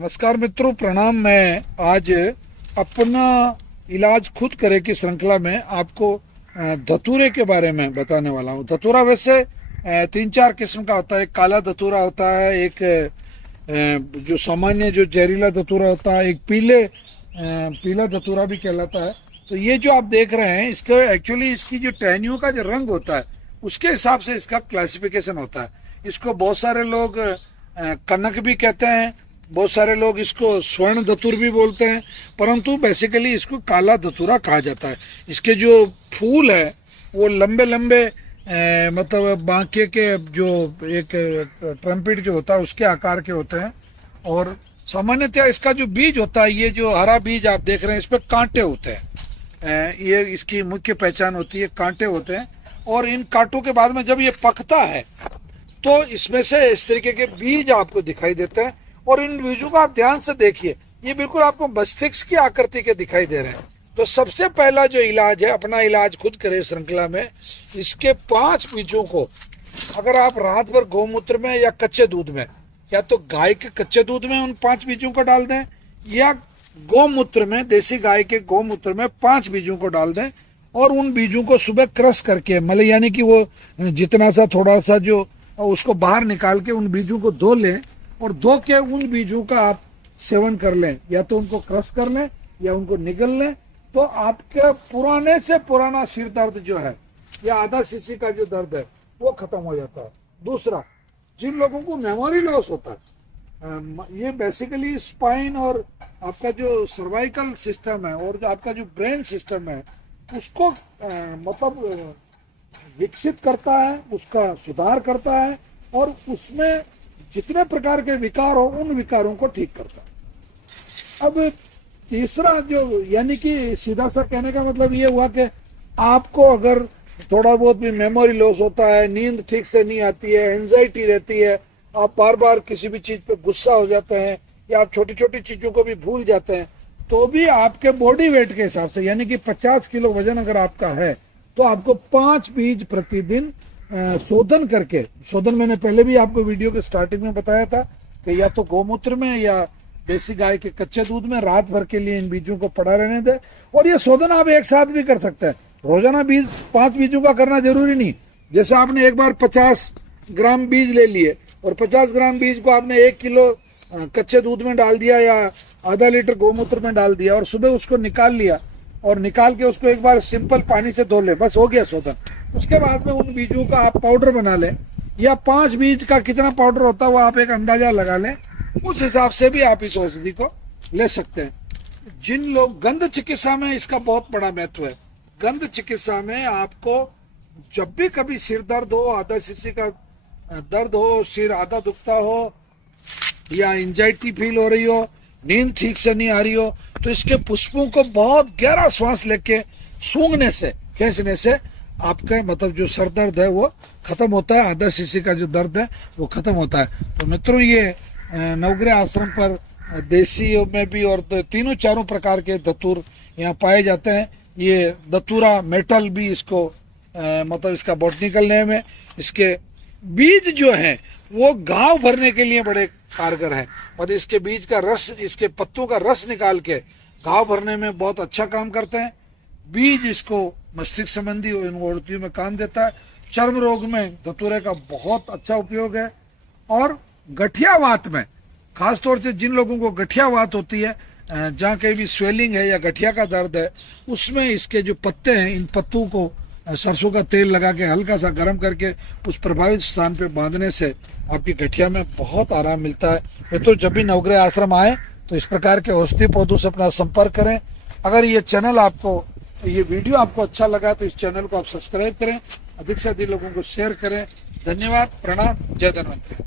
नमस्कार मित्रों, प्रणाम। मैं आज अपना इलाज खुद करे की श्रृंखला में आपको धतूरे के बारे में बताने वाला हूँ। धतूरा वैसे 3-4 किस्म का होता है। एक काला धतूरा होता है, एक जो सामान्य जो जहरीला धतूरा होता है, एक पीला धतूरा भी कहलाता है। तो ये जो आप देख रहे हैं, इसका एक्चुअली इसकी जो टहनियों का जो रंग होता है उसके हिसाब से इसका क्लासिफिकेशन होता है। इसको बहुत सारे लोग कनक भी कहते हैं, बहुत सारे लोग इसको स्वर्ण धतूर भी बोलते हैं, परंतु बेसिकली इसको काला धतूरा कहा जाता है। इसके जो फूल है वो लंबे लंबे मतलब बांके के जो एक ट्रम्पेट जो होता है उसके आकार के होते हैं। और सामान्यतः इसका जो बीज होता है, ये जो हरा बीज आप देख रहे हैं, इस पर कांटे होते हैं। ये इसकी मुख्य पहचान होती है, कांटे होते हैं। और इन कांटों के बाद में जब ये पकता है तो इसमें से इस तरीके के बीज आपको दिखाई देते हैं। और इन बीजों को आप ध्यान से देखिए, ये बिल्कुल आपको मस्तिष्क की आकृति के दिखाई दे रहे हैं। तो सबसे पहला जो इलाज है, अपना इलाज खुद करें श्रृंखला में, इसके 5 बीजों को अगर आप रात भर गौमूत्र में या कच्चे दूध में, या तो गाय के कच्चे दूध में उन 5 बीजों को डाल दें, या गौमूत्र में, देसी गाय के गौमूत्र में 5 बीजों को डाल दें। और उन बीजों को सुबह क्रश करके, मतलब यानी कि वो जितना सा थोड़ा सा जो उसको बाहर निकाल के उन बीजों को धो लें, और धो के उन बीजों का आप सेवन कर लें, या तो उनको क्रश कर लें या उनको निगल लें। तो आपके पुराने से पुराना सिर दर्द जो है या आधा सीसी का जो दर्द है वो खत्म हो जाता है। दूसरा, जिन लोगों को मेमोरी लॉस होता है, ये बेसिकली स्पाइन और आपका जो सर्वाइकल सिस्टम है और जो आपका जो ब्रेन सिस्टम है उसको मतलब विकसित करता है, उसका सुधार करता है, और उसमें जितने प्रकार के विकार हो उन विकारों को ठीक करता है। अब तीसरा जो, यानी कि सीधा सा कहने का मतलब ये हुआ कि आपको अगर थोड़ा बहुत भी मेमोरी लॉस होता है, नींद ठीक से नहीं आती है, एंजाइटी रहती है, आप बार बार किसी भी चीज पे गुस्सा हो जाते हैं, या आप छोटी छोटी चीजों को भी भूल जाते हैं, तो भी आपके बॉडी वेट के हिसाब से, यानी कि 50 किलो वजन अगर आपका है, तो आपको 5 बीज प्रतिदिन शोधन करके, शोधन मैंने पहले भी आपको वीडियो के स्टार्टिंग में बताया था कि या तो गौमूत्र में या देसी गाय के कच्चे दूध में रात भर के लिए इन बीजों को पड़ा रहने दे। और ये शोधन आप एक साथ भी कर सकते हैं। रोजाना 5 बीजों का करना जरूरी नहीं। जैसे आपने एक बार 50 ग्राम बीज ले लिए और 50 ग्राम बीज को आपने 1 किलो कच्चे दूध में डाल दिया या आधा लीटर गौमूत्र में डाल दिया, और सुबह उसको निकाल लिया, और निकाल के उसको एक बार सिंपल पानी से धो ले, बस हो गया शोधन। उसके बाद में उन बीजों का आप पाउडर बना लें, या 5 बीज का कितना पाउडर होता है वो आप एक अंदाजा लगा लें, उस हिसाब से भी आप इस औषधि को ले सकते हैं। जिन लोग, गंध चिकित्सा में इसका बहुत बड़ा महत्व है। गंध चिकित्सा में आपको जब भी कभी सिर दर्द हो, आधा सीसी का दर्द हो, सिर आधा दुखता हो, या एंजाइटी फील हो रही हो, नींद ठीक से नहीं आ रही हो, तो इसके पुष्पों को बहुत गहरा श्वास लेके सूंघने से, खींचने से आपका मतलब जो सर दर्द है वो खत्म होता है, आधा सीसी का जो दर्द है वो खत्म होता है। तो मित्रों, ये नवग्रह आश्रम पर देसी में भी और तीनों चारों प्रकार के धतूर यहाँ पाए जाते हैं। ये धतूरा मेटल भी इसको मतलब इसका बॉटनिकल नेम है। इसके बीज जो है वो घाव भरने के लिए बड़े कारगर है, और इसके बीज का रस, इसके पत्तों का रस निकाल के घाव भरने में बहुत अच्छा काम करते हैं। बीज इसको मस्तिष्क संबंधी औषधियों में काम देता है। चर्म रोग में धतूरे का बहुत अच्छा उपयोग है। और गठियावात में, खासतौर से जिन लोगों को गठियावात होती है, जहाँ कहीं भी स्वेलिंग है या गठिया का दर्द है, उसमें इसके जो पत्ते हैं, इन पत्तों को सरसों का तेल लगा के हल्का सा गर्म करके उस प्रभावित स्थान पे बांधने से आपकी गठिया में बहुत आराम मिलता है। तो जब भी नवग्रह आश्रम आए तो इस प्रकार के औषधि पौधों से अपना संपर्क करें। अगर ये चैनल आपको, ये वीडियो आपको अच्छा लगा तो इस चैनल को आप सब्सक्राइब करें, अधिक से अधिक लोगों को शेयर करें। धन्यवाद, प्रणाम, जय धन्वंतरी।